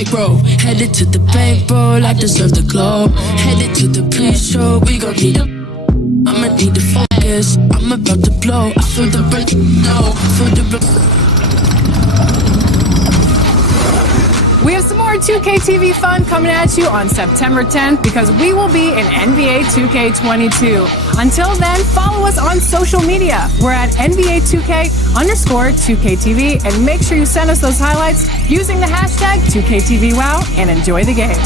bankroll. Headed to the bankroll, I deserve the globe. Headed to the pre-show, we gon' need a. I'ma need to focus, I'm about to blow. I feel the break, no, feel the. We have some more 2K TV fun coming at you on September 10th because we will be in NBA 2K22. Until then, follow us on social media. We're at NBA 2K_2KTV and make sure you send us those highlights using the hashtag 2KTVWow and enjoy the game.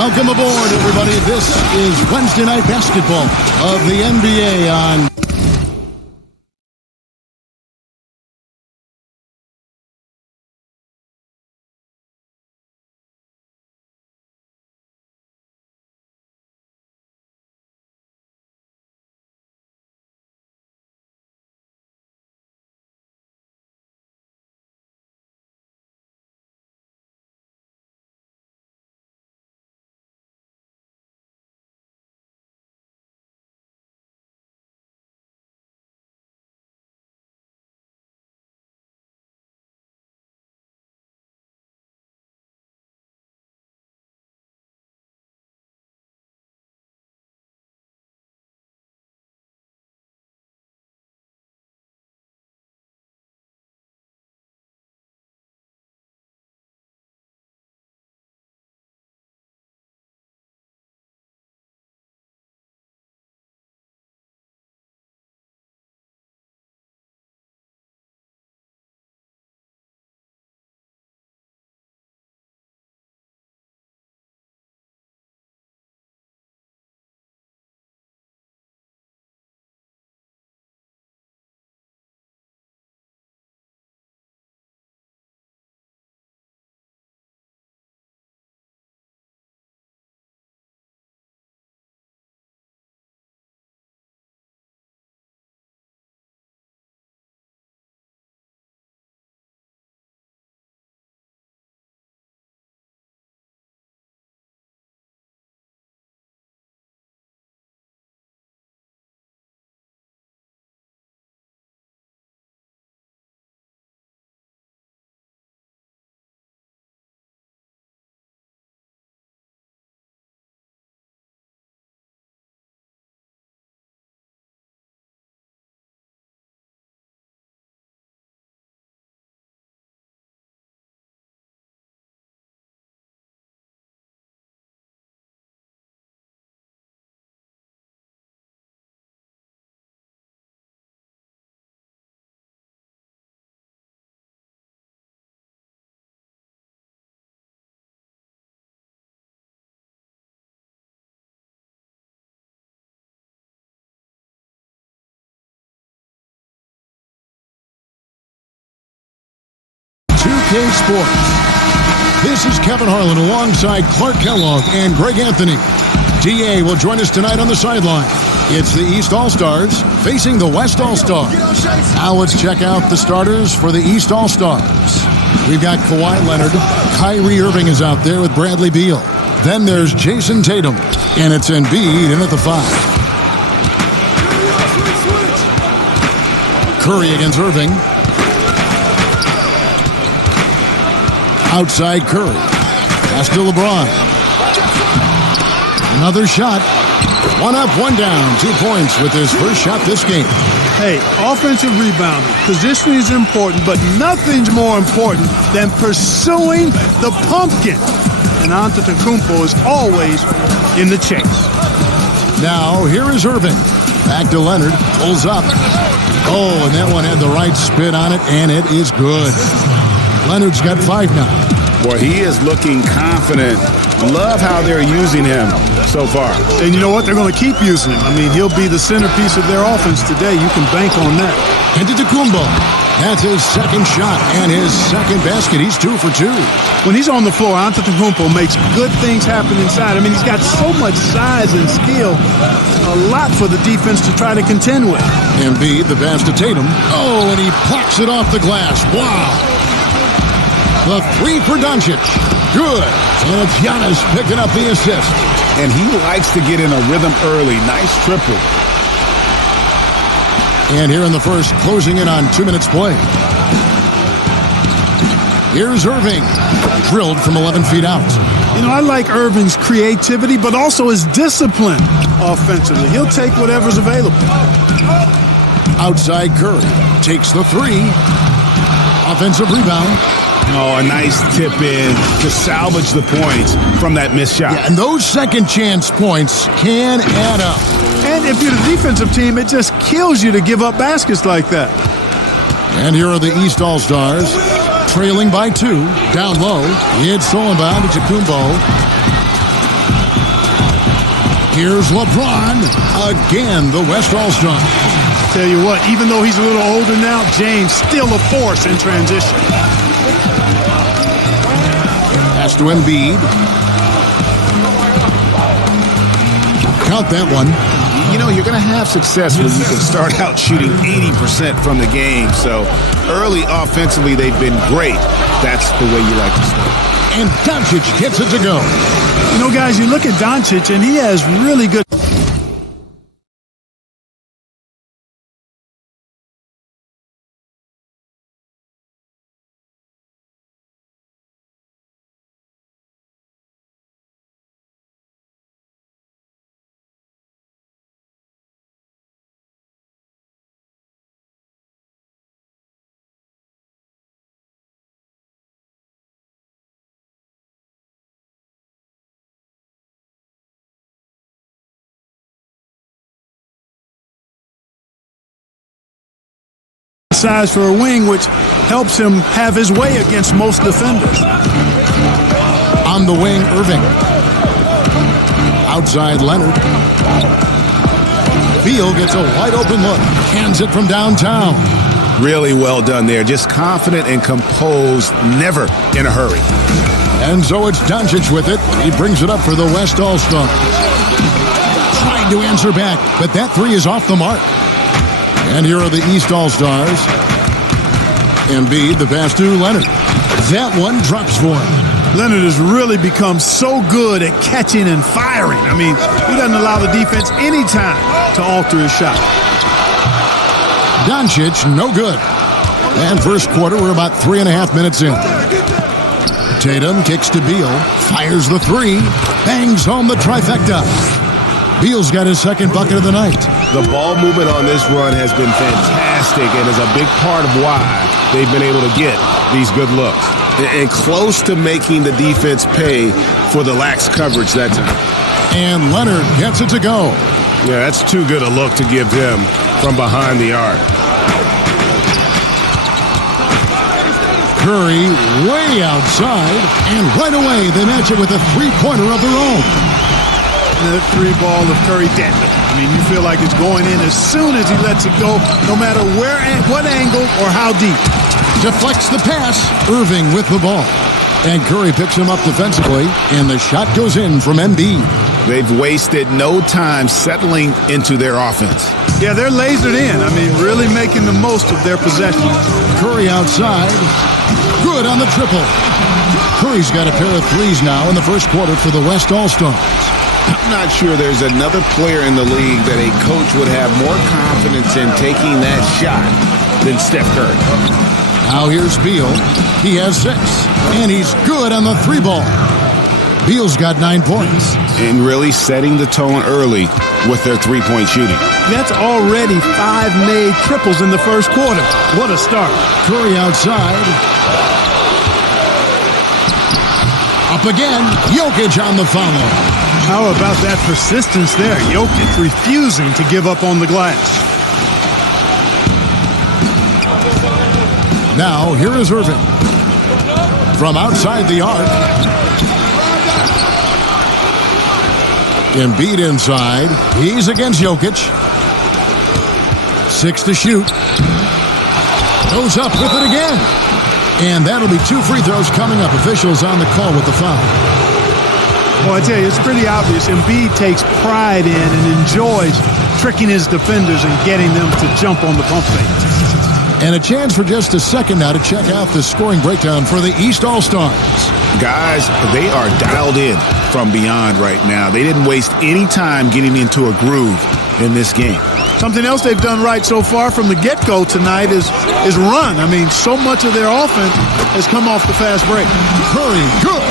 Welcome aboard, everybody. This is Wednesday Night Basketball of the NBA on Sports. This is Kevin Harlan alongside Clark Kellogg and Greg Anthony. DA will join us tonight on the sideline. It's the East All-Stars facing the West All-Stars. Now let's check out the starters for the East All-Stars. We've got Kawhi Leonard. Kyrie Irving is out there with Bradley Beal. Then there's Jason Tatum. And it's Embiid in at the 5. Curry against Irving. Outside Curry. Pass to LeBron. Another shot. One up, one down. 2 points with his first shot this game. Hey, offensive rebounding. Positioning is important, but nothing's more important than pursuing the pumpkin. And Antetokounmpo is always in the chase. Now, here is Irving. Back to Leonard. Pulls up. Oh, and that one had the right spin on it, and it is good. Leonard's got 5 now. Boy, he is looking confident. Love how they're using him so far. And you know what? They're going to keep using him. I mean, he'll be the centerpiece of their offense today. You can bank on that. Antetokounmpo. That's his second shot and his second basket. He's 2 for 2. When he's on the floor, Antetokounmpo makes good things happen inside. I mean, he's got so much size and skill. A lot for the defense to try to contend with. Embiid, the pass to Tatum. Oh, and he plucks it off the glass. Wow. The 3 for Doncic. Good. And it's Giannis picking up the assist. And he likes to get in a rhythm early. Nice triple. And here in the first, closing in on 2 minutes play. Here's Irving. Drilled from 11 feet out. You know, I like Irving's creativity, but also his discipline offensively. He'll take whatever's available. Outside Curry. Takes the three. Offensive rebound. Oh, a nice tip in to salvage the points from that missed shot. Yeah, and those second chance points can add up. And if you're the defensive team, it just kills you to give up baskets like that. And here are the East All-Stars, trailing by 2. Down low, it's stolen by Antetokounmpo. Here's LeBron. Again, the West All-Stars. Tell you what, even though he's a little older now, James still a force in transition. Pass to Embiid. Count that one. You know, you're going to have success when you can start out shooting 80% from the game. So early offensively, they've been great. That's the way you like to start. And Doncic gets it to go. You know, guys, you look at Doncic, and he has really good... size for a wing, which helps him have his way against most defenders. On the wing, Irving. Outside Leonard. Beal gets a wide open look. Cans it from downtown. Really well done there. Just confident and composed, never in a hurry. And so it's Doncic with it. He brings it up for the West All-Stars. Trying to answer back, but that three is off the mark. And here are the East All-Stars. Embiid, the pass to Leonard. That one drops for him. Leonard has really become so good at catching and firing. I mean, he doesn't allow the defense any time to alter his shot. Doncic, no good. And first quarter, we're about 3.5 minutes in. Tatum kicks to Beal, fires the three, bangs home the trifecta. Beal's got his second bucket of the night. The ball movement on this run has been fantastic and is a big part of why they've been able to get these good looks. And close to making the defense pay for the lax coverage that time. And Leonard gets it to go. Yeah, that's too good a look to give him from behind the arc. Curry way outside, and right away they match it with a three-pointer of their own. The three ball of Curry deadly. I mean, you feel like it's going in as soon as he lets it go, no matter where, what angle, or how deep. Deflects the pass. Irving with the ball. And Curry picks him up defensively, and the shot goes in from Embiid. They've wasted no time settling into their offense. Yeah, they're lasered in. I mean, really making the most of their possession. Curry outside. Good on the triple. Curry's got a pair of threes now in the first quarter for the West All-Stars. I'm not sure there's another player in the league that a coach would have more confidence in taking that shot than Steph Curry. Now here's Beal. He has 6, and he's good on the three ball. Beal's got 9 points. And really setting the tone early with their three-point shooting. That's already 5 made triples in the first quarter. What a start. Curry outside. Up again. Jokic on the follow. How about that persistence there? Jokic refusing to give up on the glass. Now, here is Irving. From outside the arc. Embiid inside. He's against Jokic. 6 to shoot. Goes up with it again. And that'll be 2 free throws coming up. Officials on the call with the foul. Well, I tell you, it's pretty obvious. Embiid takes pride in and enjoys tricking his defenders and getting them to jump on the pump fake. And a chance for just a second now to check out the scoring breakdown for the East All-Stars. Guys, they are dialed in from beyond right now. They didn't waste any time getting into a groove in this game. Something else they've done right so far from the get-go tonight is run. I mean, so much of their offense has come off the fast break. Curry, good.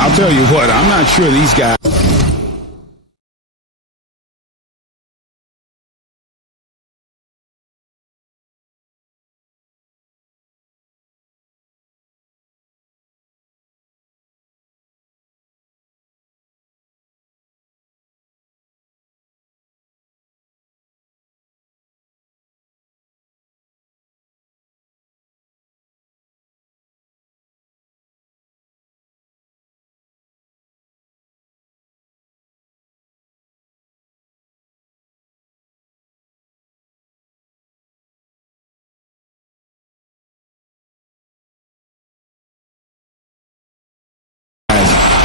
I'll tell you what, I'm not sure these guys.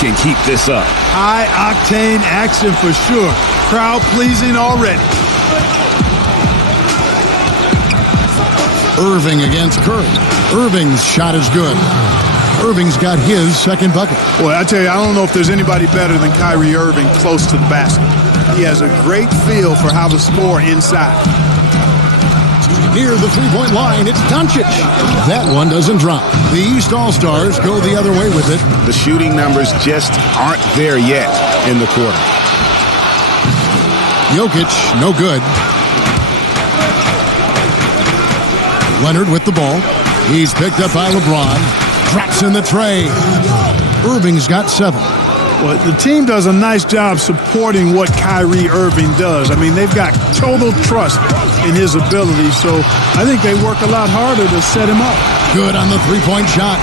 Can keep this up. High-octane action for sure. Crowd-pleasing already. Irving against Curry. Irving's shot is good. Irving's got his second bucket. Boy, I tell you, I don't know if there's anybody better than Kyrie Irving close to the basket. He has a great feel for how to score inside. Near the three-point line, it's Doncic. That one doesn't drop. The East All-Stars go the other way with it. The shooting numbers just aren't there yet in the quarter. Jokic, no good. Leonard with the ball. He's picked up by LeBron. Drops in the tray. Irving's got 7. Well, the team does a nice job supporting what Kyrie Irving does. I mean, they've got total trust in his ability, so I think they work a lot harder to set him up. Good on the three-point shot.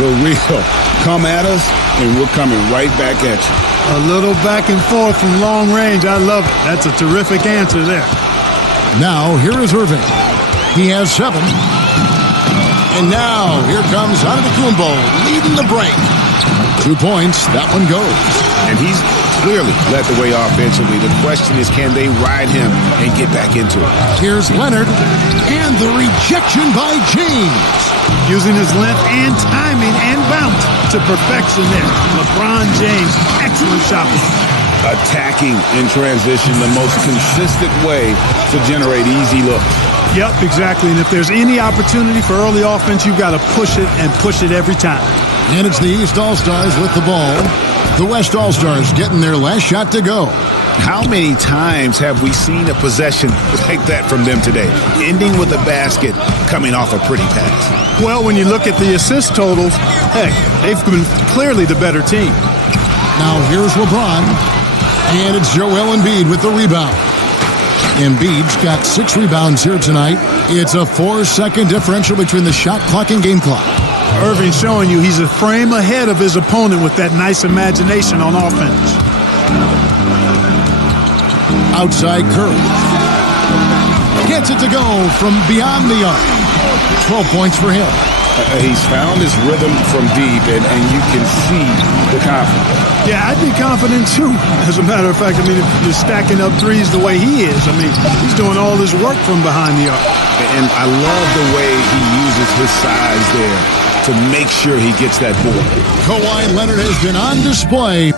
The real come at us, and we're coming right back at you. A little back and forth from long range. I love it. That's a terrific answer there. Now, here is Irving. He has 7. And now, here comes Antetokounmpo leading the break. 2 points. That one goes. And he's clearly led the way offensively. The question is, can they ride him and get back into it? Here's Leonard. And the rejection by James. Using his length and timing and bounce to perfection there. LeBron James, excellent shot. Attacking in transition, the most consistent way to generate easy looks. Yep, exactly. And if there's any opportunity for early offense, you've got to push it and push it every time. And it's the East All-Stars with the ball. The West All-Stars getting their last shot to go. How many times have we seen a possession like that from them today, ending with a basket coming off a pretty pass? Well, when you look at the assist totals, heck, they've been clearly the better team. Now here's LeBron. And it's Joel Embiid with the rebound. Embiid's got 6 rebounds here tonight. It's a 4-second differential between the shot clock and game clock. Irving showing you he's a frame ahead of his opponent with that nice imagination on offense. Outside Curry. Gets it to go from beyond the arc. 12 points for him. He's found his rhythm from deep, and you can see the confidence. Yeah, I'd be confident too. As a matter of fact, I mean, if you're stacking up threes the way he is, I mean, he's doing all his work from behind the arc. And I love the way he uses his size there to make sure he gets that board. Kawhi Leonard has been on display.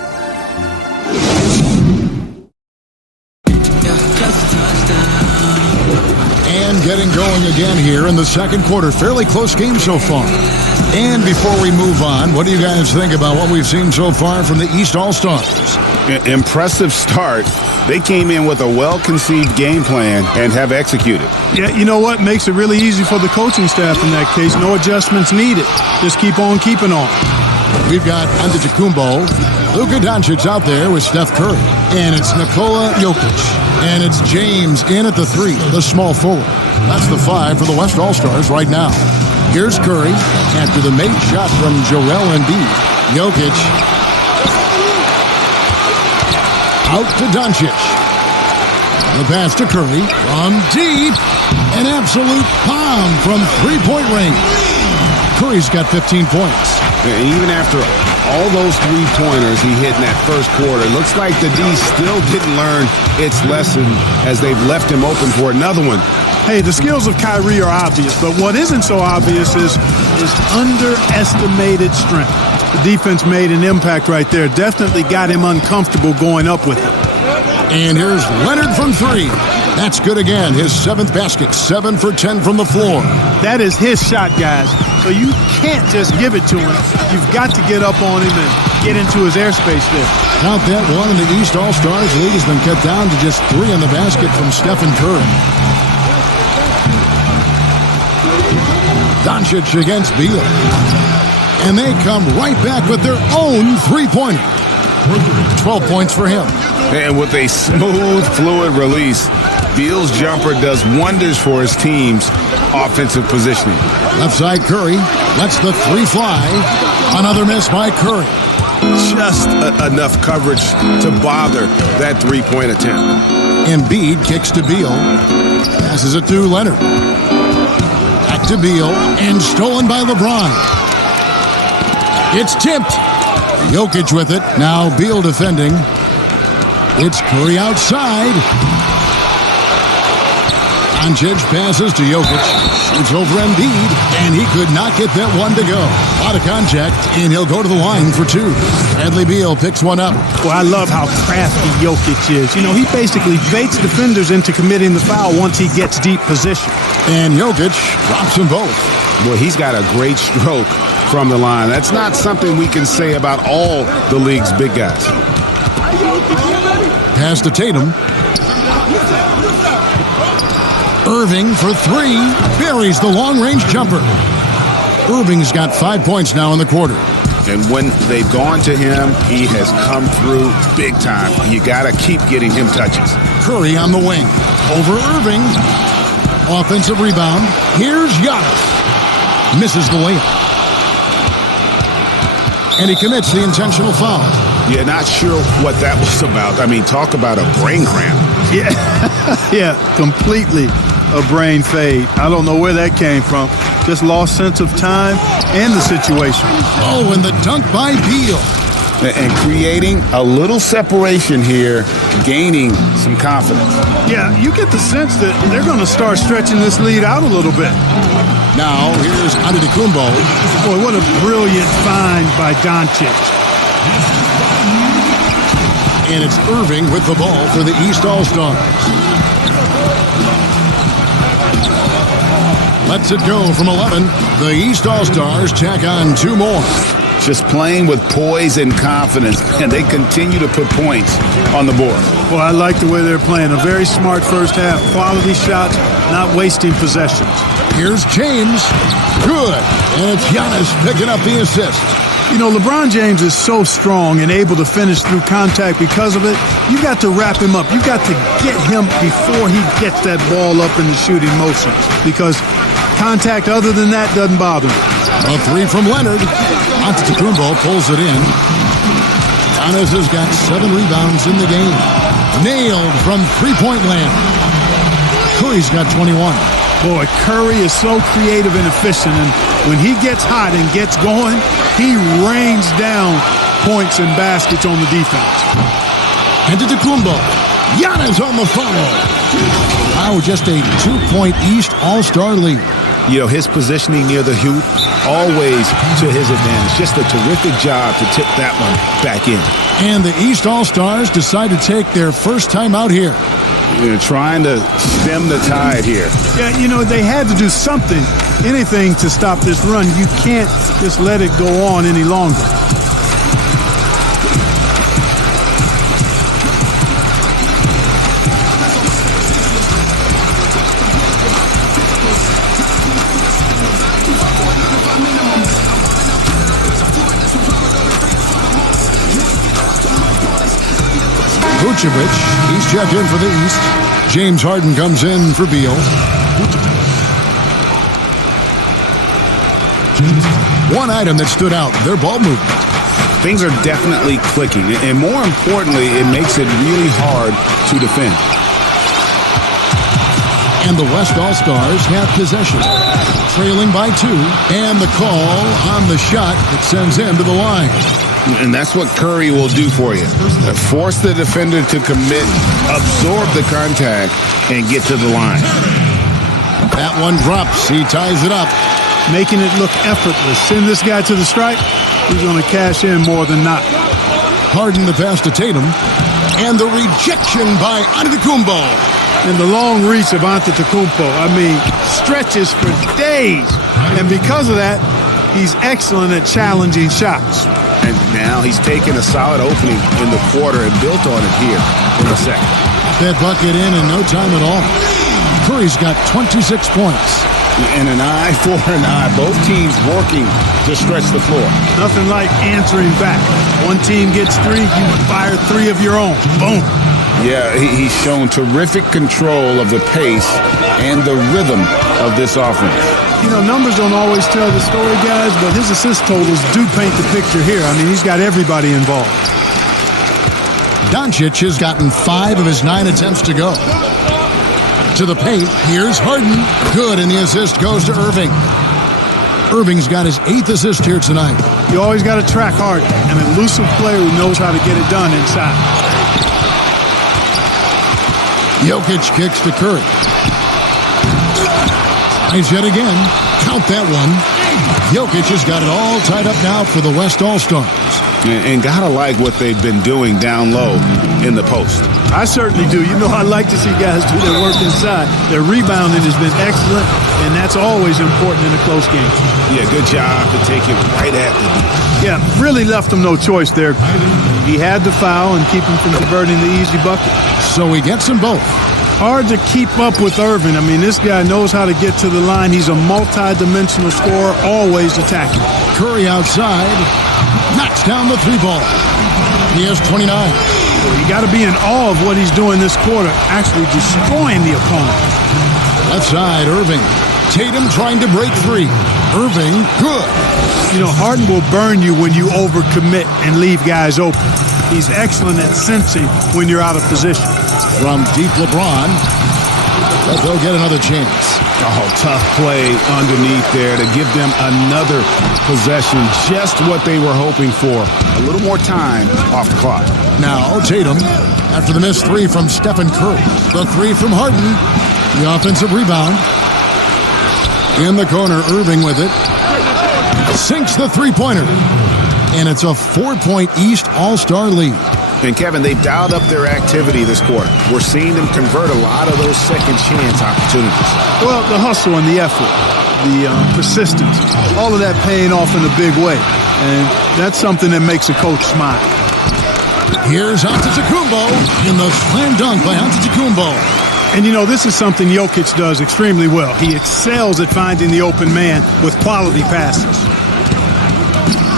And getting going again here in the second quarter. Fairly close game so far. And before we move on, what do you guys think about what we've seen so far from the East All-Stars? Impressive start. They came in with a well-conceived game plan and have executed. Yeah, you know what? Makes it really easy for the coaching staff in that case. No adjustments needed. Just keep on keeping on. We've got Antetokounmpo, Luka Doncic out there with Steph Curry. And it's Nikola Jokic. And it's James in at the 3, the small forward. That's the 5 for the West All-Stars right now. Here's Curry after the made shot from Joel Embiid. Jokic out to Doncic. The pass to Curry from deep. An absolute bomb from three-point range. Curry's got 15 points. Even after All those three-pointers he hit in that first quarter. Looks like the D still didn't learn its lesson as they've left him open for another one. Hey, the skills of Kyrie are obvious, but what isn't so obvious is underestimated strength. The defense made an impact right there. Definitely got him uncomfortable going up with it. And here's Leonard from three. That's good again. His 7th basket, 7 for 10 from the floor. That is his shot, guys. So you can't just give it to him. You've got to get up on him and get into his airspace there. Count that one in the East All-Stars league has been cut down to just 3 in the basket from Stephen Curry. Doncic against Beal. And they come right back with their own three-pointer. 12 points for him. And with a smooth, fluid release, Beal's jumper does wonders for his team's offensive positioning. Left side Curry lets the three fly. Another miss by Curry. Just enough coverage to bother that three-point attempt. Embiid kicks to Beal. Passes it to Leonard. Back to Beal. And stolen by LeBron. It's tipped. Jokic with it. Now Beal defending. It's Curry outside. Doncic passes to Jokic. Shoots over Embiid. And he could not get that one to go. A lot of contact, and he'll go to the line for 2. Bradley Beal picks one up. Well, I love how crafty Jokic is. You know, he basically baits defenders into committing the foul once he gets deep position. And Jokic drops them both. Well, he's got a great stroke from the line. That's not something we can say about all the league's big guys. Pass to Tatum. Irving for 3. Buries the long-range jumper. Irving's got 5 points now in the quarter. And when they've gone to him, he has come through big time. You got to keep getting him touches. Curry on the wing. Over Irving. Offensive rebound. Here's Giannis. Misses the layup. And he commits the intentional foul. Yeah, not sure what that was about. I mean, talk about a brain cramp. Yeah, yeah, completely a brain fade. I don't know where that came from. Just lost sense of time and the situation. Oh, and the dunk by Beal. And creating a little separation here, gaining some confidence. Yeah, you get the sense that they're going to start stretching this lead out a little bit. Now, here's Antetokounmpo. Boy, what a brilliant find by Doncic. And it's Irving with the ball for the East All-Stars. Lets it go from 11. The East All-Stars tack on 2 more. Just playing with poise and confidence, and they continue to put points on the board. Well, I like the way they're playing. A very smart first half. Quality shots, not wasting possessions. Here's James. Good. And it's Giannis picking up the assist. You know, LeBron James is so strong and able to finish through contact because of it. You got to wrap him up. You got to get him before he gets that ball up in the shooting motion, because contact other than that doesn't bother him. A 3 from Leonard. Antetokounmpo pulls it in. Giannis has got 7 rebounds in the game. Nailed from three-point land. Curry's got 21. Boy, Curry is so creative and efficient, and when he gets hot and gets going, he rains down points and baskets on the defense. Antetokounmpo. Giannis on the follow. Now just a 2-point East All-Star lead. You know, his positioning near the hoop, always to his advantage. Just a terrific job to tip that one back in. And the East All-Stars decide to take their first time out here. They're trying to stem the tide here. Yeah, you know, they had to do something, anything to stop this run. You can't just let it go on any longer. Vucevic, he's checked in for the East. James Harden comes in for Beal. One item that stood out, their ball movement. Things are definitely clicking, and more importantly, it makes it really hard to defend. And the West All-Stars have possession. Trailing by 2, and the call on the shot that sends him to the line. And that's what Curry will do for you. Force the defender to commit, absorb the contact, and get to the line. That one drops. He ties it up. Making it look effortless. Send this guy to the stripe. He's going to cash in more than not. Harden the pass to Tatum. And the rejection by Antetokounmpo. And the long reach of Antetokounmpo, I mean, stretches for days. And because of that, he's excellent at challenging shots. And now he's taken a solid opening in the quarter and built on it here in the second. That bucket in no time at all. Curry's got 26 points. And an eye for an eye. Both teams working to stretch the floor. Nothing like answering back. One team gets 3, you fire 3 of your own. Boom. Yeah, he's shown terrific control of the pace and the rhythm of this offense. You know, numbers don't always tell the story, guys, but his assist totals do paint the picture here. I mean, he's got everybody involved. Doncic has gotten 5 of his 9 attempts to go. To the paint, here's Harden. Good, and the assist goes to Irving. Irving's got his 8th assist here tonight. You always got to track Harden, an elusive player who knows how to get it done inside. Jokic kicks to Curry. Tries yet again. Count that one. Jokic has got it all tied up now for the West All-Stars. And gotta like what they've been doing down low in the post. I certainly do. You know, I like to see guys do their work inside. Their rebounding has been excellent, and that's always important in a close game. Yeah, good job to take it right at the D. Yeah, really left him no choice there. He had to foul and keep him from converting the easy bucket. So he gets them both. Hard to keep up with Irving. I mean, this guy knows how to get to the line. He's a multi-dimensional scorer, always attacking. Curry outside. Knocks down the 3 ball. He has 29. You got to be in awe of what he's doing this quarter, actually destroying the opponent. Left side, Irving. Tatum trying to break 3. Irving, good. You know, Harden will burn you when you overcommit and leave guys open. He's excellent at sensing when you're out of position. From deep LeBron, but they'll get another chance. Oh, tough play underneath there to give them another possession. Just what they were hoping for. A little more time off the clock. Now Tatum, after the missed 3 from Stephen Curry. The 3 from Harden. The offensive rebound. In the corner, Irving with it. Sinks the 3-pointer. And it's a 4-point East All-Star lead. And, Kevin, they've dialed up their activity this quarter. We're seeing them convert a lot of those second-chance opportunities. Well, the hustle and the effort, the persistence, all of that paying off in a big way. And that's something that makes a coach smile. Here's Antetokounmpo in the slam dunk by Antetokounmpo. And, you know, this is something Jokic does extremely well. He excels at finding the open man with quality passes.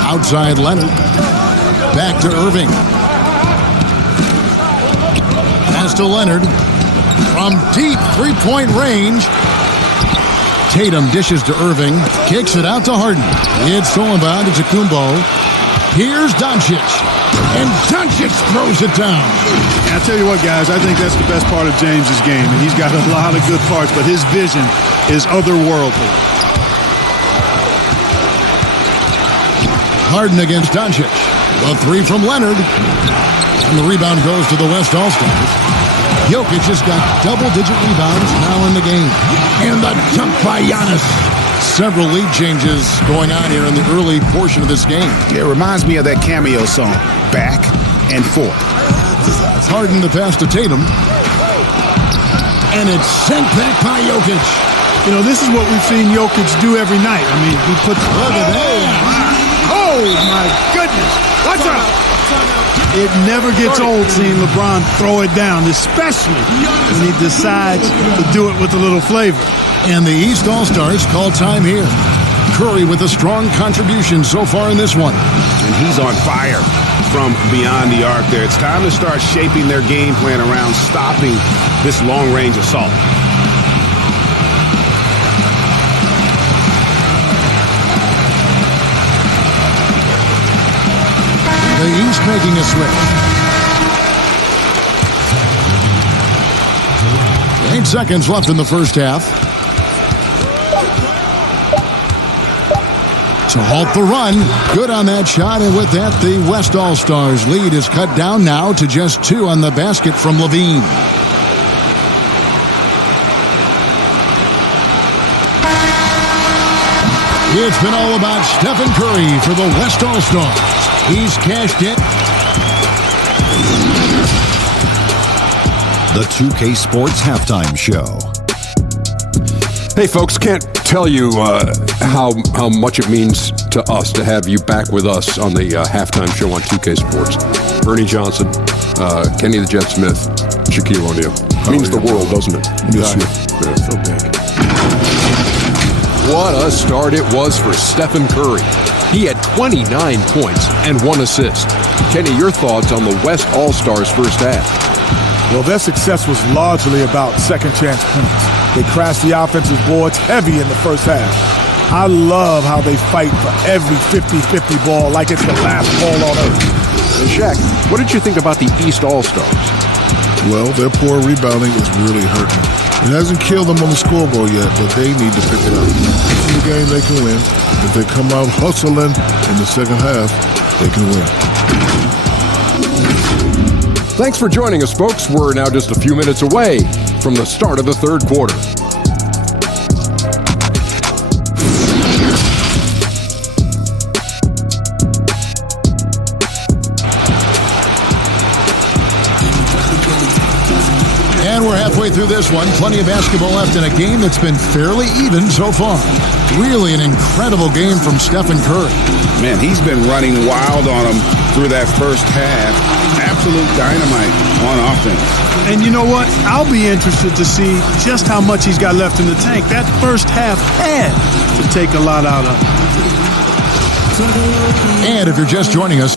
Outside Leonard. Back to Irving. Pass to Leonard. From deep 3-point range. Tatum dishes to Irving. Kicks it out to Harden. It's stolen by Antetokounmpo. Here's Doncic. And Doncic throws it down. And I tell you what, guys, I think that's the best part of James's game. And he's got a lot of good parts, but his vision is otherworldly. Harden against Doncic. The 3 from Leonard. And the rebound goes to the West All-Stars. Jokic has got double-digit rebounds now in the game. And the dunk by Giannis. Several lead changes going on here in the early portion of this game. It reminds me of that cameo song, Back and Forth. Harden the pass to Tatum. And it's sent back by Jokic. You know, this is what we've seen Jokic do every night. I mean, he puts... Oh, my goodness. Watch out. It never gets old seeing LeBron throw it down, especially when he decides to do it with a little flavor. And the East All-Stars call time here. Curry with a strong contribution so far in this one. And he's on fire from beyond the arc there. It's time to start shaping their game plan around stopping this long-range assault. The East making a switch. 8 seconds left in the first half. to halt the run. Good on that shot, and with that, the West All-Stars lead is cut down now to just 2 on the basket from Levine. It's been all about Stephen Curry for the West All-Stars. He's cashed in. The 2K Sports Halftime Show. Hey, folks, can't tell you how much it means to us to have you back with us on the halftime show on 2K Sports. Ernie Johnson, Kenny the Jet Smith, Shaquille O'Neal. Means the world, doesn't it? Miss you. Yeah, so big. What a start it was for Stephen Curry. He had 29 points and 1 assist. Kenny, your thoughts on the West All-Stars first half? Well, their success was largely about second chance points. They crashed the offensive boards heavy in the first half. I love how they fight for every 50-50 ball like it's the last ball on earth. And Shaq, what did you think about the East All-Stars? Well, their poor rebounding is really hurting. It hasn't killed them on the scoreboard yet, but they need to pick it up. This is a game they can win. If they come out hustling in the second half, they can win. Thanks for joining us, folks. We're now just a few minutes away from the start of the third quarter. And we're halfway through this one. Plenty of basketball left in a game that's been fairly even so far. Really an incredible game from Stephen Curry. Man, he's been running wild on them through that first half. Absolute dynamite on offense. And you know what? I'll be interested to see just how much he's got left in the tank. That first half had to take a lot out of him. And if you're just joining us,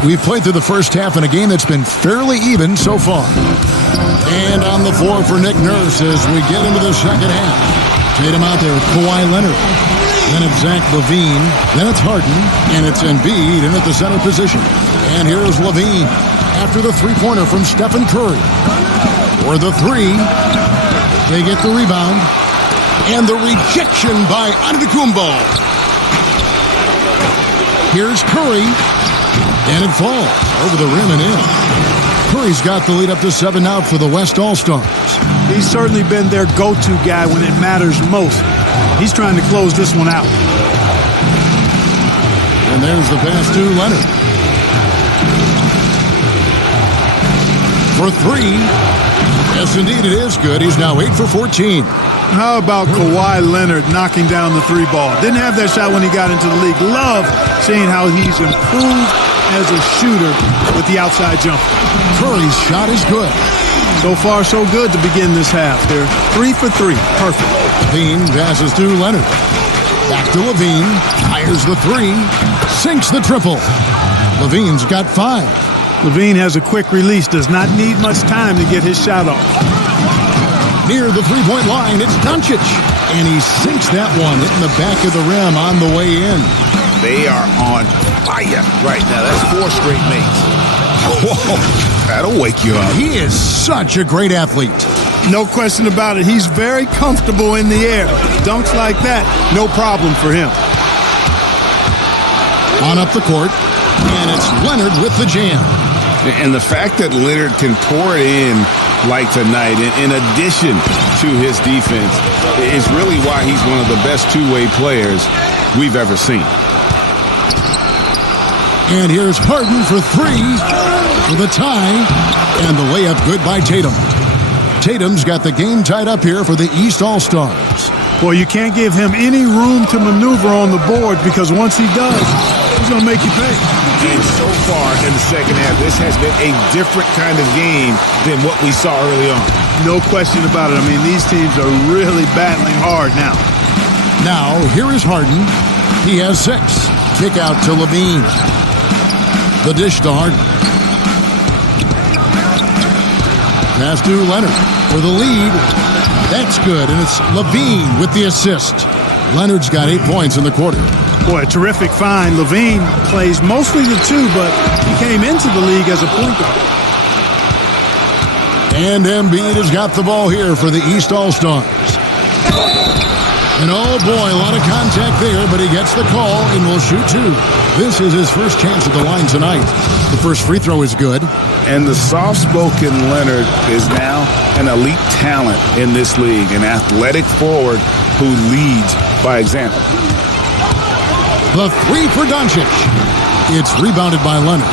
we've played through the first half in a game that's been fairly even so far. And on the floor for Nick Nurse as we get into the second half. Tatum out there with Kawhi Leonard. Then it's Zach LaVine. Then it's Harden. And it's Embiid in at the center position. And here's LaVine after the three-pointer from Stephen Curry. For the three. They get the rebound. And the rejection by Antetokounmpo. Here's Curry. And it falls over the rim and in. Curry's got the lead up to 7 out for the West All-Stars. He's certainly been their go-to guy when it matters most. He's trying to close this one out. And there's the pass to Leonard. For 3. Yes, indeed, it is good. He's now 8 for 14. How about Kawhi Leonard knocking down the 3 ball? Didn't have that shot when he got into the league. Love seeing how he's improved as a shooter with the outside jumper. Curry's shot is good. So far, so good to begin this half. They're 3 for 3. Perfect. Levine passes to Leonard. Back to Levine. Fires the 3. Sinks the triple. Levine's got 5. Levine has a quick release. Does not need much time to get his shot off. Near the three-point line, it's Doncic. And he sinks that one, hitting the back of the rim on the way in. They are on fire right now. That's 4 straight makes. Whoa, that'll wake you up. He is such a great athlete. No question about it. He's very comfortable in the air. Dunks like that, no problem for him. On up the court, and it's Leonard with the jam. And the fact that Leonard can pour it in like tonight, in addition to his defense, is really why he's one of the best two-way players we've ever seen. And here's Harden for 3 for the tie, and the layup good by Tatum. Tatum's got the game tied up here for the East All-Stars. Well, you can't give him any room to maneuver on the board because once he does, he's going to make you pay. And so far in the second half, this has been a different kind of game than what we saw early on. No question about it. I mean, these teams are really battling hard now. Now, here is Harden. He has 6. Kick out to Levine. The dish to Harden. Pass to Leonard for the lead. That's good, and it's Levine with the assist. Leonard's got 8 points in the quarter. Boy, a terrific find. Levine plays mostly the 2, but he came into the league as a point guard. And Embiid has got the ball here for the East All-Stars. And oh boy, a lot of contact there, but he gets the call and will shoot 2. This is his first chance at the line tonight. The first free throw is good. And the soft-spoken Leonard is now an elite talent in this league, an athletic forward who leads by example. The 3 for Doncic. It's rebounded by Leonard.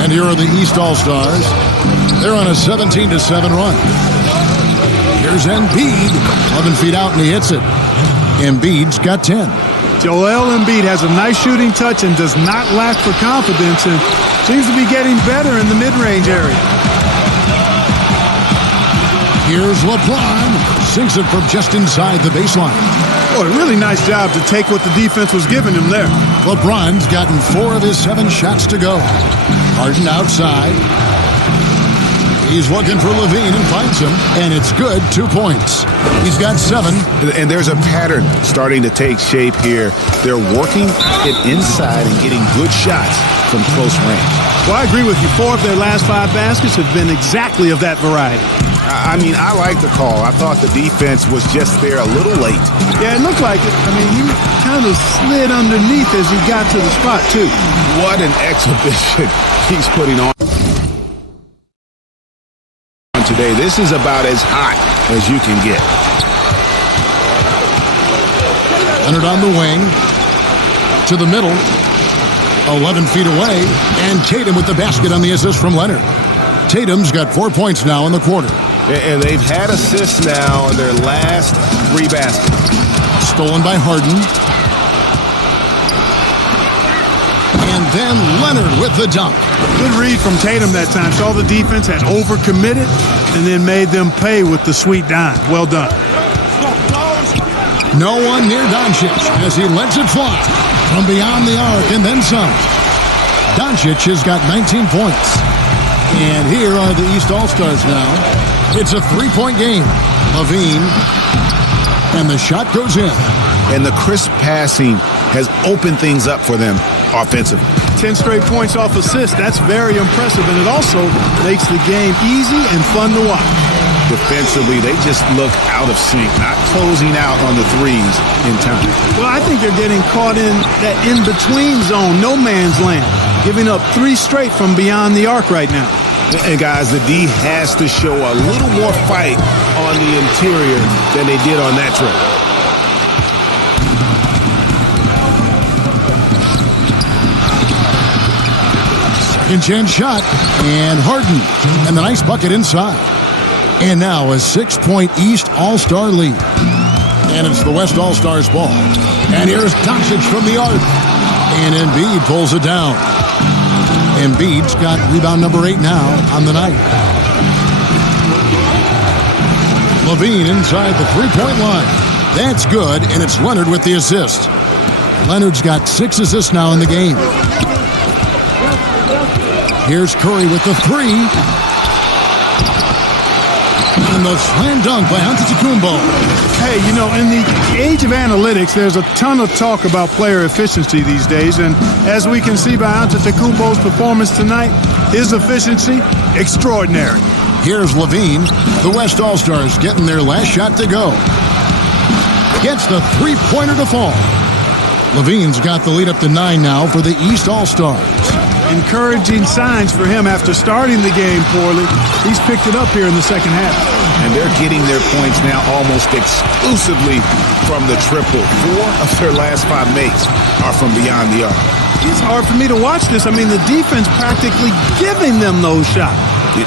And here are the East All-Stars. They're on a 17-7 run. Here's Embiid. 11 feet out, and he hits it. Embiid's got 10. Joel Embiid has a nice shooting touch and does not lack for confidence and seems to be getting better in the mid-range area. Here's LeBron. Sinks it from just inside the baseline. Boy, really nice job to take what the defense was giving him there. LeBron's gotten 4 of his 7 shots to go. Harden outside. He's looking for Levine and finds him, and it's good. 2 points. He's got 7. And there's a pattern starting to take shape here. They're working it inside and getting good shots from close range. Well, I agree with you. 4 of their last 5 baskets have been exactly of that variety. I mean, I like the call. I thought the defense was just there a little late. Yeah, it looked like it. I mean, he kind of slid underneath as he got to the spot, too. What an exhibition he's putting on today. This is about as hot as you can get. Leonard on the wing. To the middle. 11 feet away. And Tatum with the basket on the assist from Leonard. Tatum's got 4 points now in the quarter. And they've had assists now in their last 3 baskets. Stolen by Harden. And then Leonard with the dunk. Good read from Tatum that time. Saw the defense had overcommitted and then made them pay with the sweet dime. Well done. No one near Doncic as he lets it fly from beyond the arc and then some. Doncic has got 19 points. And here are the East All-Stars now. It's a 3-point game. Levine. And the shot goes in. And the crisp passing has opened things up for them offensively. 10 straight points off assists. That's very impressive. And it also makes the game easy and fun to watch. Defensively, they just look out of sync, not closing out on the threes in time. Well, I think they're getting caught in that in-between zone, no man's land, giving up 3 straight from beyond the arc right now. And guys, the D has to show a little more fight on the interior than they did on that trip. Second chance shot. And Harden. And the nice bucket inside. And now a 6-point East All-Star lead. And it's the West All-Stars ball. And here's Doncic from the arc. And Embiid pulls it down. Embiid's got rebound number 8 now on the night. Levine inside the 3-point line. That's good, and it's Leonard with the assist. Leonard's got 6 assists now in the game. Here's Curry with the 3. And the slam dunk by Antetokounmpo. Hey, you know, in the age of analytics, there's a ton of talk about player efficiency these days. And as we can see by Antetokounmpo's performance tonight, his efficiency, extraordinary. Here's Levine. The West All-Stars getting their last shot to go. Gets the 3-pointer to fall. Levine's got the lead up to 9 now for the East All-Stars. Encouraging signs for him after starting the game poorly. He's picked it up here in the second half. And they're getting their points now almost exclusively from the triple. 4 of their last 5 makes are from beyond the arc. It's hard for me to watch this. I mean, the defense practically giving them those shots.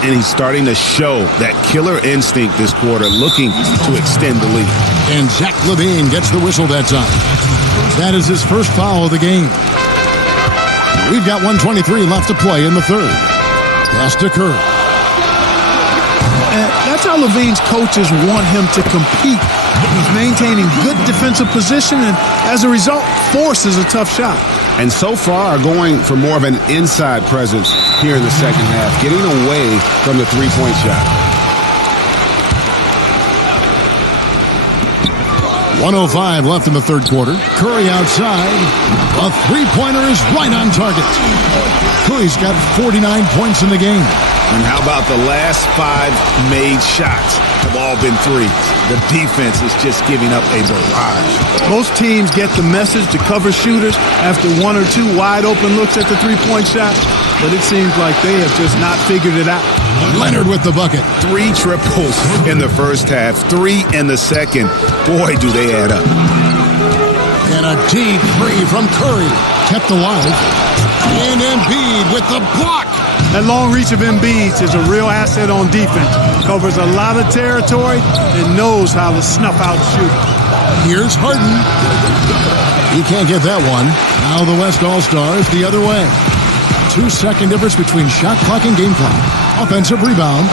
And he's starting to show that killer instinct this quarter, looking to extend the lead. And Zach LaVine gets the whistle that time. That is his first foul of the game. We've got 1:23 left to play in the third. Pass to Curry. That's how Levine's coaches want him to compete. He's maintaining good defensive position and, as a result, forces a tough shot. And so far, going for more of an inside presence here in the second half, getting away from the three-point shot. 1:05 left in the third quarter. Curry outside. A three-pointer is right on target. Curry's got 49 points in the game. And how about the last 5 made shots have all been threes? The defense is just giving up a barrage. Most teams get the message to cover shooters after 1 or 2 wide-open looks at the three-point shot, but it seems like they have just not figured it out. Leonard with the bucket. 3 triples in the first half, 3 in the second. Boy, do they add up. And a deep three from Curry. Kept alive. And Embiid with the block. That long reach of Embiid is a real asset on defense. Covers a lot of territory and knows how to snuff out shooters. Here's Harden. He can't get that one. Now the West All-Stars the other way. 2-second difference between shot clock and game clock. Offensive rebound.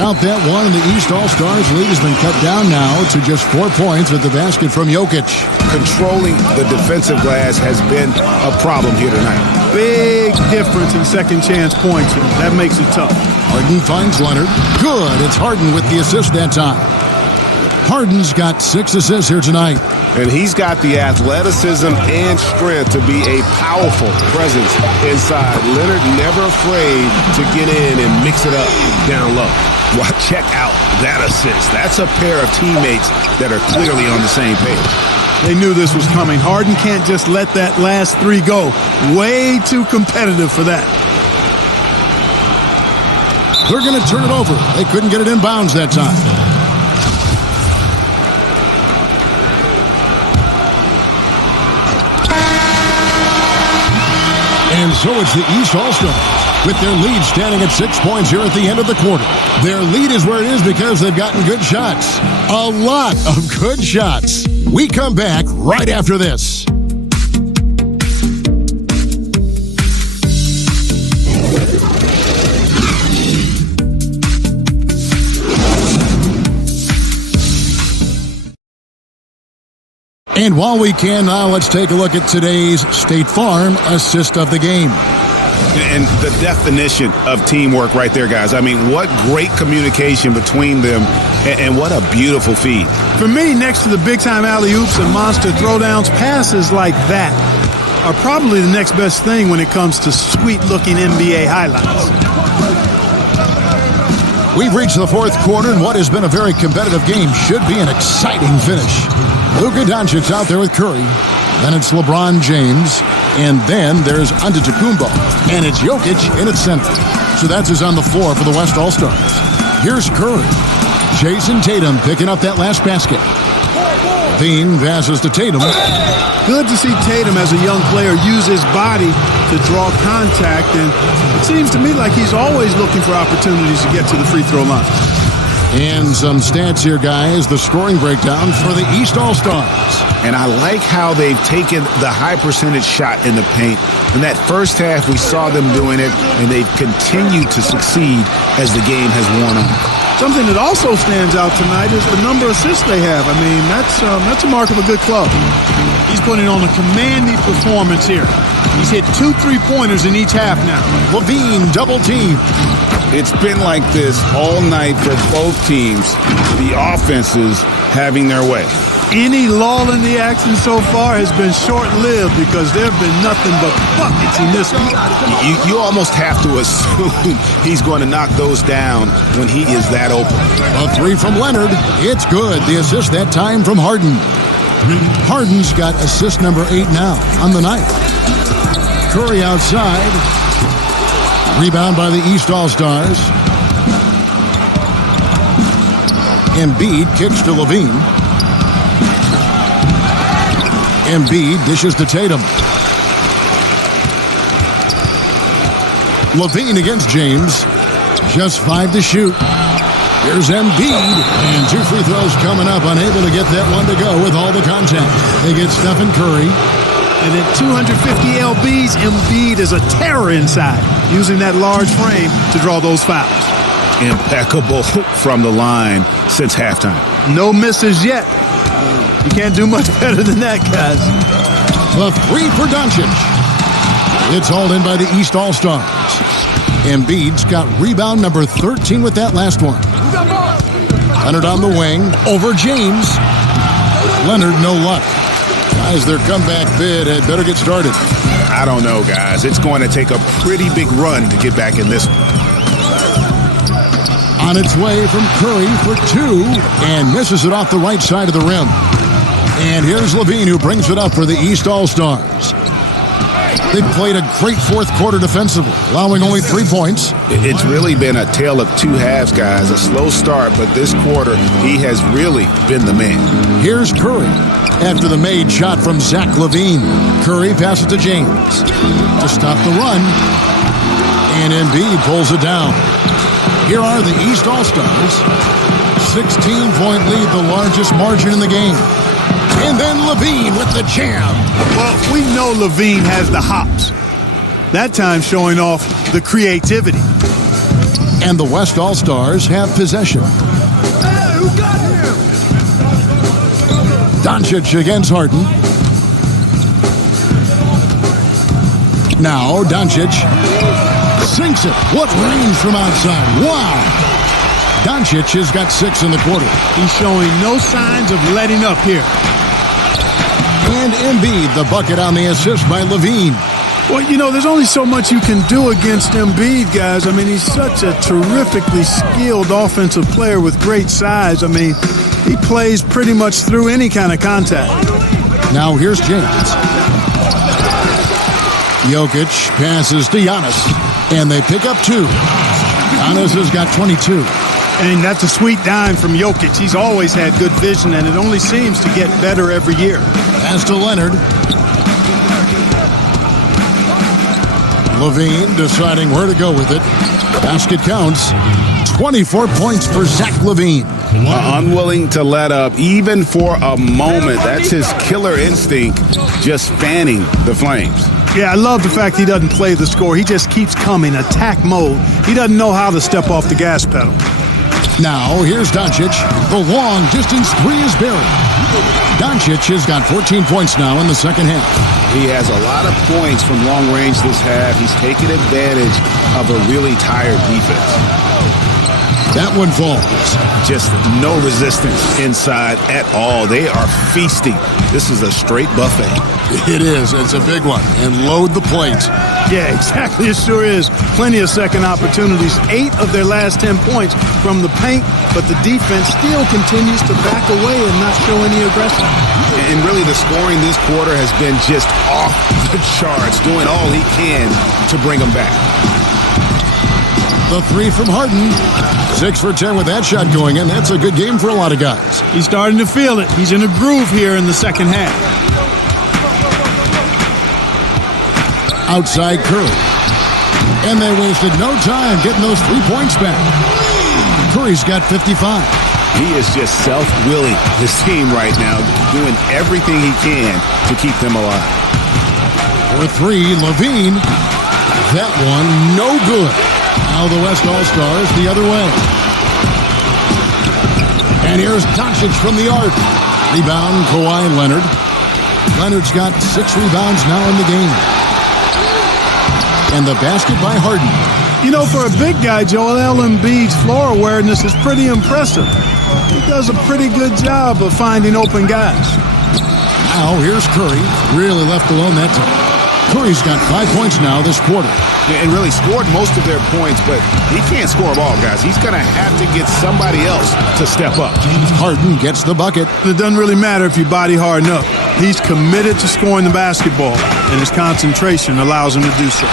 Count that one, and the East All-Stars lead has been cut down now to just 4 points with the basket from Jokic. Controlling the defensive glass has been a problem here tonight. Big difference in second chance points, and that makes it tough. Harden finds Leonard. Good. It's Harden with the assist that time. Harden's got 6 assists here tonight. And he's got the athleticism and strength to be a powerful presence inside. Leonard never afraid to get in and mix it up down low. Well, check out that assist. That's a pair of teammates that are clearly on the same page. They knew this was coming. Harden can't just let that last 3 go. Way too competitive for that. They're going to turn it over. They couldn't get it in bounds that time. And so it's the East All-Stars with their lead standing at 6 points here at the end of the quarter. Their lead is where it is because they've gotten good shots. A lot of good shots. We come back right after this. And while we can now, let's take a look at today's State Farm assist of the game. And the definition of teamwork right there, guys. I mean, what great communication between them, and what a beautiful feed. For me, next to the big-time alley-oops and monster throwdowns, passes like that are probably the next best thing when it comes to sweet-looking NBA highlights. We've reached the fourth quarter, and what has been a very competitive game should be an exciting finish. Luka Doncic out there with Curry. Then it's LeBron James. And then there's Antetokounmpo. And it's Jokic in its center. So that's who's on the floor for the West All-Stars. Here's Curry. Jason Tatum picking up that last basket. Bean passes to Tatum. Good to see Tatum as a young player use his body to draw contact. And it seems to me like he's always looking for opportunities to get to the free throw line. And some stats here, guys. The scoring breakdown for the East All-Stars. And I like how they've taken the high percentage shot in the paint. In that first half, we saw them doing it, and they've continued to succeed as the game has worn on. Something that also stands out tonight is the number of assists they have. I mean, that's a mark of a good club. He's putting on a commanding performance here. He's hit 2 3-pointers in each half now. LaVine double team. It's been like this all night for both teams. The offenses having their way. Any lull in the action so far has been short-lived because there have been nothing but buckets in this one. You almost have to assume he's going to knock those down when he is that open. A 3 from Leonard. It's good. The assist that time from Harden. Harden's got assist number 8 now on the night. Curry outside. Rebound by the East All-Stars. Embiid kicks to LaVine. Embiid dishes to Tatum. LaVine against James. Just 5 to shoot. Here's Embiid. And 2 free throws coming up. Unable to get that one to go with all the contact. They get Stephen Curry. And at 250 lbs, Embiid is a terror inside, using that large frame to draw those fouls. Impeccable from the line since halftime. No misses yet. You can't do much better than that, guys. The 3 for Doncic. It's hauled in by the East All-Stars. Embiid's got rebound number 13 with that last one. Leonard on the wing, over James. Leonard, no luck. Guys, their comeback bid had better get started. I don't know, guys. It's going to take a pretty big run to get back in this one. On its way from Curry for 2 and misses it off the right side of the rim. And here's LaVine who brings it up for the East All-Stars. They played a great fourth quarter defensively, allowing only 3 points. It's really been a tale of 2 halves, guys. A slow start, but this quarter, he has really been the man. Here's Curry. After the made shot from Zach LaVine, Curry passes to James to stop the run. And Embiid pulls it down. Here are the East All-Stars. 16-point lead, the largest margin in the game. And then LaVine with the jam. Well, we know LaVine has the hops. That time showing off the creativity. And the West All-Stars have possession. Hey, who got him? Doncic against Harden. Now Doncic Sinks it. What range from outside. Wow. Doncic has got 6 in the quarter. He's showing no signs of letting up here. And Embiid, the bucket on the assist by Levine. Well, you know, there's only so much you can do against Embiid, guys. I mean, he's such a terrifically skilled offensive player with great size. I mean, he plays pretty much through any kind of contact. Now here's James. Jokic passes to Giannis, and they pick up 2. Giannis has got 22. And that's a sweet dime from Jokic. He's always had good vision, and it only seems to get better every year. Pass to Leonard. Levine deciding where to go with it. Basket counts. 24 points for Zach Levine. Unwilling to let up even for a moment. That's his killer instinct, just fanning the flames. Yeah, I love the fact he doesn't play the score. He just keeps coming, attack mode. He doesn't know how to step off the gas pedal. Now, here's Doncic. The long-distance 3 is buried. Doncic has got 14 points now in the second half. He has a lot of points from long range this half. He's taken advantage of a really tired defense. That one falls. Just no resistance inside at all. They are feasting. This is a straight buffet. It is. It's a big one. And load the plate. Yeah, exactly. It sure is. Plenty of second opportunities. 8 of their last 10 points from the paint, but the defense still continues to back away and not show any aggression. And really the scoring this quarter has been just off the charts, doing all he can to bring them back. The 3 from Harden. 6 for 10 with that shot going in. That's a good game for a lot of guys. He's starting to feel it. He's in a groove here in the second half. Outside Curry. And they wasted no time getting those 3 points back. Curry's got 55. He is just self-willing, this team right now, doing everything he can to keep them alive. For 3, Levine. That one, no good. Now the West All-Stars the other way. And here's Doncic from the arc. Rebound, Kawhi Leonard. Leonard's got 6 rebounds now in the game. And the basket by Harden. You know, for a big guy, Joel Embiid's floor awareness is pretty impressive. He does a pretty good job of finding open guys. Now here's Curry. Really left alone that time. Curry's got 5 points now this quarter. And really scored most of their points, but he can't score them all, guys. He's going to have to get somebody else to step up. Harden gets the bucket. It doesn't really matter if you body harden up. He's committed to scoring the basketball, and his concentration allows him to do so.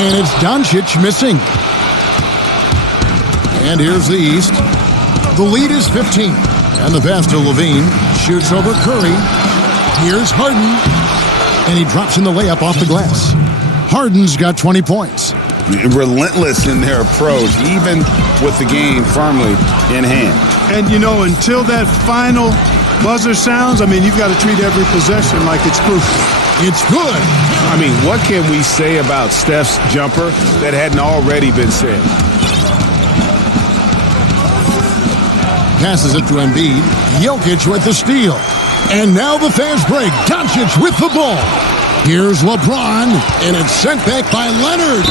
And it's Doncic missing. And here's the East. The lead is 15. And the pass to Levine. Shoots over Curry. Here's Harden. And he drops in the layup off the glass. Harden's got 20 points. Relentless in their approach, even with the game firmly in hand. And, you know, until that final buzzer sounds, I mean, you've got to treat every possession like it's crucial. It's good. I mean, what can we say about Steph's jumper that hadn't already been said? Passes it to Embiid. Jokic with the steal. And now the fast break. Doncic with the ball. Here's LeBron, and it's sent back by Leonard.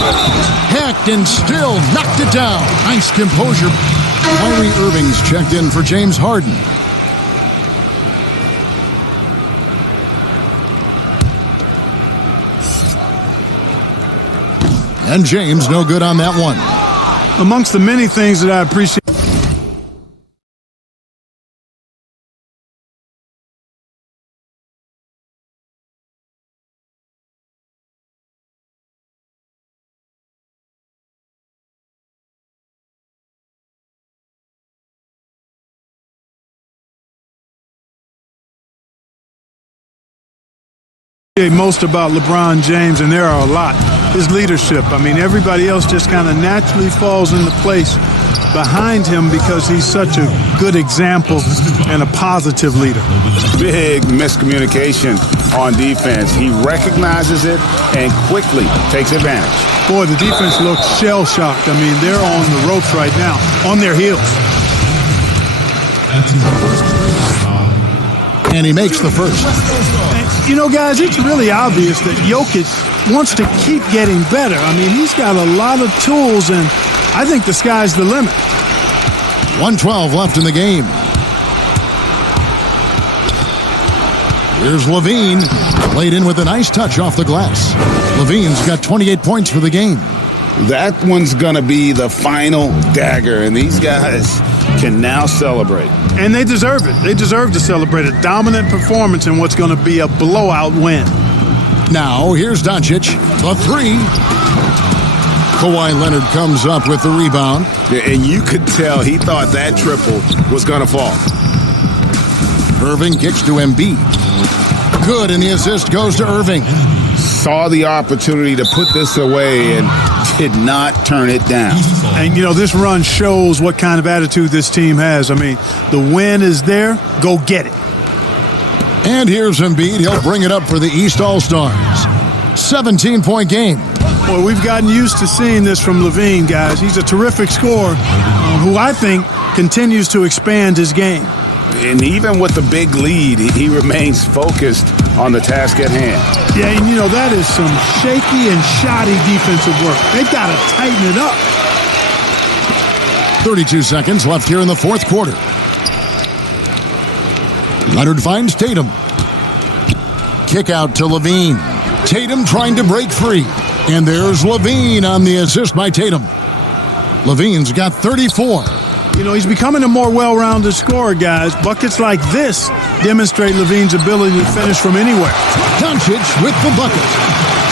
Hacked and still knocked it down. Nice composure. Kyrie Irving's checked in for James Harden. And James no good on that one. Amongst the many things that I appreciate. Most about LeBron James, and there are a lot, his leadership. I mean, everybody else just kind of naturally falls into place behind him because he's such a good example and a positive leader. Big miscommunication on defense. He recognizes it and quickly takes advantage. Boy, the defense looks shell-shocked. I mean, they're on the ropes right now, on their heels. And he makes the first. You know, guys, it's really obvious that Jokic wants to keep getting better. I mean, he's got a lot of tools, and I think the sky's the limit. 1:12 left in the game. Here's Levine, laid in with a nice touch off the glass. Levine's got 28 points for the game. That one's going to be the final dagger, and these guys can now celebrate. And they deserve it. They deserve to celebrate a dominant performance in what's going to be a blowout win. Now, here's Doncic, the three. Kawhi Leonard comes up with the rebound. And you could tell he thought that triple was going to fall. Irving kicks to Embiid. Good, and the assist goes to Irving. Saw the opportunity to put this away and did not turn it down. And, you know, this run shows what kind of attitude this team has. I mean, the win is there. Go get it. And here's Embiid. He'll bring it up for the East All-Stars. 17-point game. Well, we've gotten used to seeing this from Levine, guys. He's a terrific scorer who I think continues to expand his game. And even with the big lead, he remains focused on the task at hand. Yeah, and you know, that is some shaky and shoddy defensive work. They've got to tighten it up. 32 seconds left here in the fourth quarter. Leonard finds Tatum. Kick out to Levine. Tatum trying to break free. And there's Levine on the assist by Tatum. Levine's got 34. You know, he's becoming a more well-rounded scorer, guys. Buckets like this demonstrate Levine's ability to finish from anywhere. Doncic with the bucket.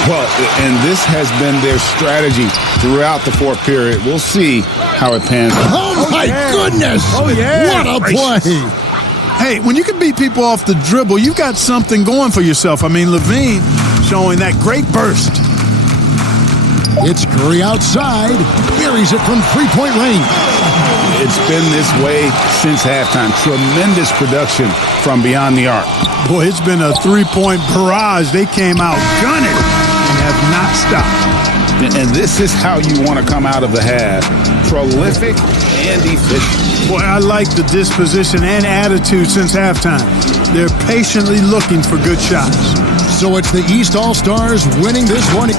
Well, and this has been their strategy throughout the fourth period. We'll see how it pans out. Oh, my goodness. Oh, yeah. What a play. Hey, when you can beat people off the dribble, you've got something going for yourself. I mean, Levine showing that great burst. It's Curry outside. Buries it from three-point range. It's been this way since halftime. Tremendous production from beyond the arc. Boy, it's been a three-point barrage. They came out gunning and have not stopped. And this is how you want to come out of the half. Prolific and efficient. Boy, I like the disposition and attitude since halftime. They're patiently looking for good shots. So it's the East All-Stars winning this one.